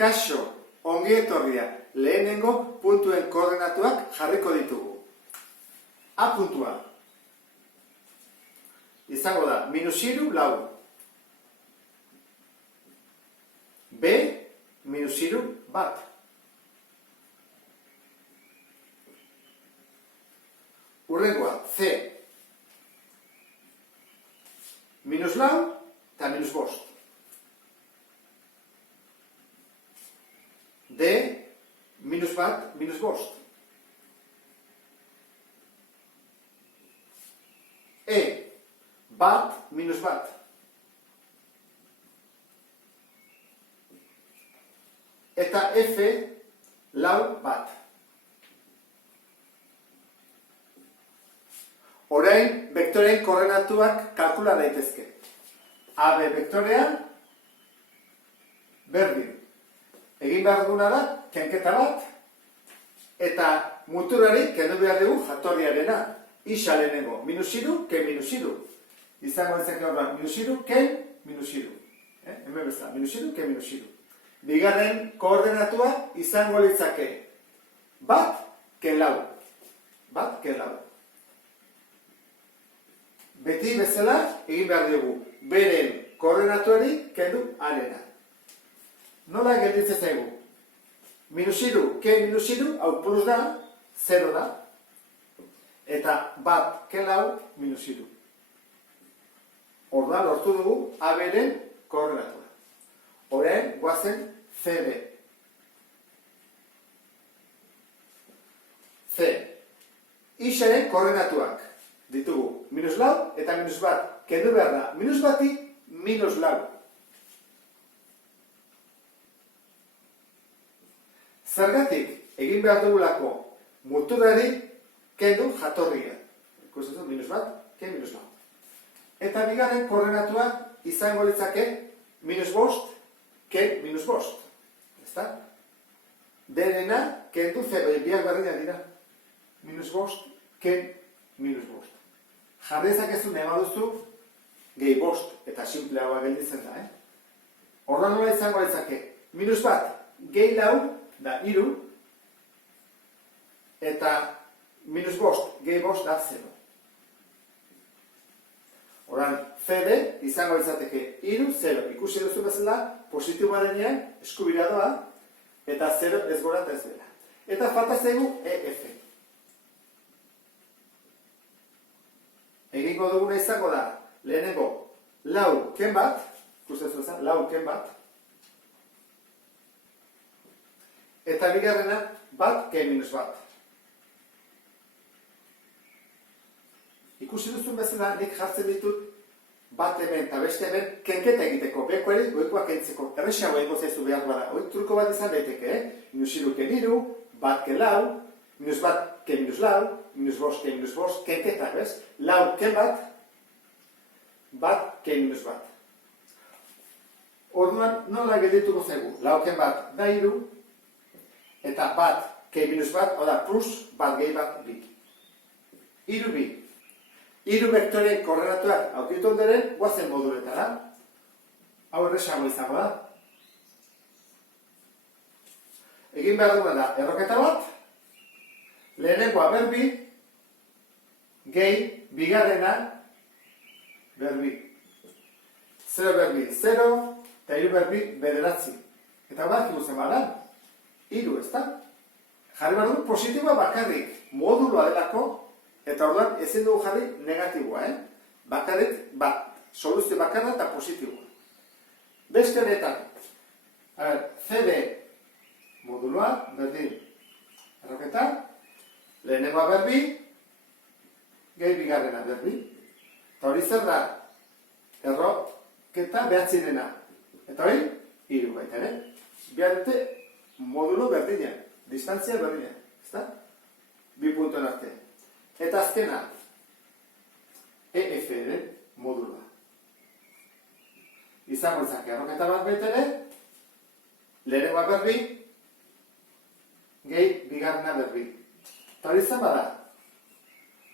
Kaixo, ongi etorria, lehenengo puntuen koordinatuak jarriko ditugu. A puntua. Izango da, -3 lau. B, -3 bat. Urrengoa, C. -lau eta -5. D, -bat, -5. E, bat, -bat. Eta F, lau bat. Orain, vektoreen koordinatuak kalkula daitezke. AB vektorea, berdin. Egin behar duguna da, kenketa bat, eta muturari kendu behar dugu jatorriarena. Isa lehenengo, -3, ken -3. Izango ditzake horren, -3, ken -3. Hemen bezala, -3, ken -3. Bigarren koordinatua izango litzake bat, ken lau. Bat, ken lau. Beti bezala egin behar dugu beren koordinatuari kendu arena. Nola gelditzen zaigu? -3, ken -3, hau plus da, 0 da. Eta bat, ken lau, -3. Orduan lortu dugu A-beren koordinatua. Orain, guazen CD. C. Isaren koordinatuak ditugu. -lau eta -bat. Kendu behar da, -bati, -lau. Zergatik egin behar dugulako muturari kendu jatorria. Ikusten zu, -bat, ken -lau. Eta bigarren koordinatua izango litzake -5, ken -5. Ezta? Derena kendu zebe, biak berdinak dira. -5, ken -5. Jarri dezakezu nema duzu gehi 5 eta simpleagoa gelditzen da, Orduan nola izango litzake -bat gehi lau da 3 eta -5 gehi 5 da 0. Orduan, CD izango litzateke 3, 0. Ikusi duzu bezala, positiboa denean eskubira doa, eta 0 ez gora eta ez bera. Eta falta zaigu EF. Egingo duguna izango da, lehenengo, lau ken bat, ikusten zuen, lau ken bat, eta bigarrena, bat ken -bat. Ikusi duzun bezala, nik jartzen ditut bat hemen eta beste hemen kenketa egiteko, bekoari goikoa kentzeko. Errexago egingo zaizu behar bada. Hoi truko bat izan daiteke, -3 ken 3, bat ken lau, -bat ken -lau, -5 ken -5, kenketa, bez? Lau ken bat ken -bat. Orduan, nola geldituko zaigu? Lau ken bat da 3, eta bat ken -bat, oda plus bat gehi bat bi. 3 bi. 3 vektoreen koordinatuak aurkitu onderen, guazen moduletara. Hau erresago izango da. Egin behar duguna da, erroketa bat, lehenengoa berbi, gehi, bigarrena, berbi. 0 berbi, 0, eta 3 berbi, bederatzi. Eta hau da, kibuzen badan, 3, ez da? Jarri behar du positiboa bakarrik, moduloa delako, eta orduan ezin dugu jarri negatiboa, Bakarrik, soluzio bakarra eta positiboa. Beste honetan, CD moduloa, berdin, erroketa, lehenengoa berbi, gehi bigarrena berbi. Eta hori zer da, erroketa behatzirena. Eta hori, 3 baita, Behar dute modulo berdina, distantzia berdina, ezta? Bi puntuen arte. Eta azkena, EF-ren modulua. Izango izake, erroketa bat baitere, lehenengoa berbi, gehi bigarrena berbi. Eta hori izan bada?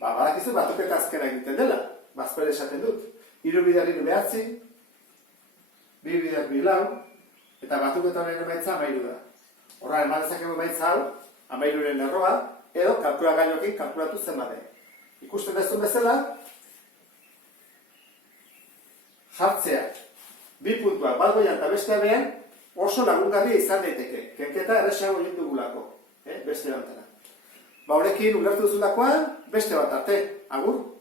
Badakizu batoketa azkena egiten dela, bazpere esaten dut. 3 bider 3 behatzi, 2 bider 2 lau, eta batuketa honen emaitza 13 da. Horra, eman dezakegu emaitza hau, 13ren erroa, edo kalkulagailuekin kalkulatu zenbat den. Ikusten duzun bezala, jartzea, 2 puntuak bat goian eta bestea behan, oso lagungarria izan daiteke. Kenketa erresago egin dugulako, beste bantara. Ba, horrekin ulertu duzulakoan, beste bat arte. Agur!